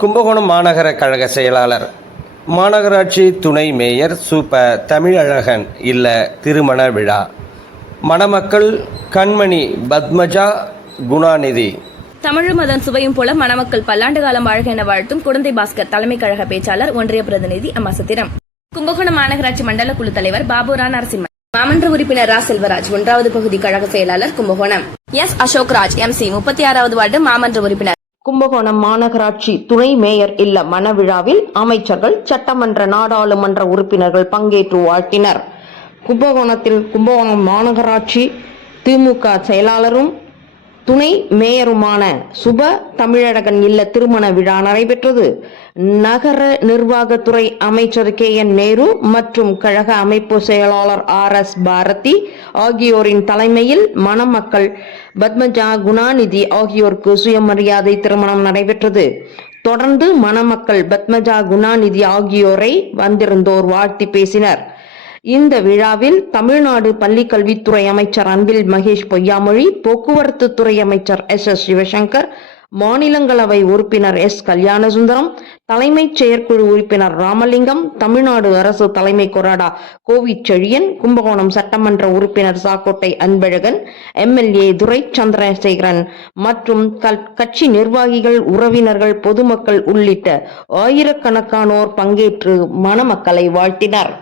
கும்பகோணம் மாநகர கழக செயலாளர் மாநகராட்சி துணை மேயர் சூப்ப தமிழழகன் இல்ல திருமண விழா மணமக்கள் கண்மணி பத்மஜா குணாநிதி. தமிழும் அதன் சுவையும் போல மணமக்கள் பல்லாண்டு காலம் வாழ்க என வாழ்த்தும் குழந்தை பாஸ்கர் தலைமை கழக பேச்சாளர் ஒன்றிய பிரதிநிதி அம்மாசத்திரம் கும்பகோணம் மாநகராட்சி மண்டல குழு தலைவர் பாபுரா நரசிம்மன் மாமன்ற உறுப்பினர் ரா. செல்வராஜ் ஒன்றாவது பகுதி கழக செயலாளர் கும்பகோணம். எஸ். அசோக்ராஜ் எம்சி முப்பத்தி ஆறாவது வார்டு மாமன்ற உறுப்பினர் கும்பகோணம் மாநகராட்சி துணை மேயர் இல்ல மனவிழாவில் அமைச்சர்கள் சட்டமன்ற நாடாளுமன்ற உறுப்பினர்கள் பங்கேற்று வாழ்த்தினர். கும்பகோணத்தில் கும்பகோணம் மாநகராட்சி திமுக செயலாளரும் துணை மேயருமான சுப தமிழழகன் இல்ல திருமண விழா நடைபெற்றது. நகர நிர்வாகத்துறை அமைச்சர் கே என் நேரு மற்றும் கழக அமைப்பு செயலாளர் ஆர் எஸ் பாரதி ஆகியோரின் தலைமையில் மணமக்கள் பத்மஜா குணாநிதி ஆகியோருக்கு சுயமரியாதை திருமணம் நடைபெற்றது. தொடர்ந்து மணமக்கள் பத்மஜா குணாநிதி ஆகியோரை வந்திருந்தோர் வாழ்த்தி பேசினர். இந்த விழாவில் தமிழ்நாடு பள்ளிக்கல்வித்துறை அமைச்சர் அன்பில் மகேஷ் பொய்யாமொழி போக்குவரத்து துறை அமைச்சர் எஸ் எஸ் சிவசங்கர் மாநிலங்களவை உறுப்பினர் எஸ் கல்யாணசுந்தரம் தலைமைச் செயற்குழு உறுப்பினர் ராமலிங்கம் தமிழ்நாடு அரசு தலைமை கொறடா கோவி செழியன் கும்பகோணம் சட்டமன்ற உறுப்பினர் சாக்கோட்டை அன்பழகன் எம்எல்ஏ துரை சந்திரசேகரன் மற்றும் கல்- கட்சி நிர்வாகிகள் உறவினர்கள் பொதுமக்கள் உள்ளிட்ட ஆயிரக்கணக்கானோர் பங்கேற்று மணமக்களை வாழ்த்தினர்.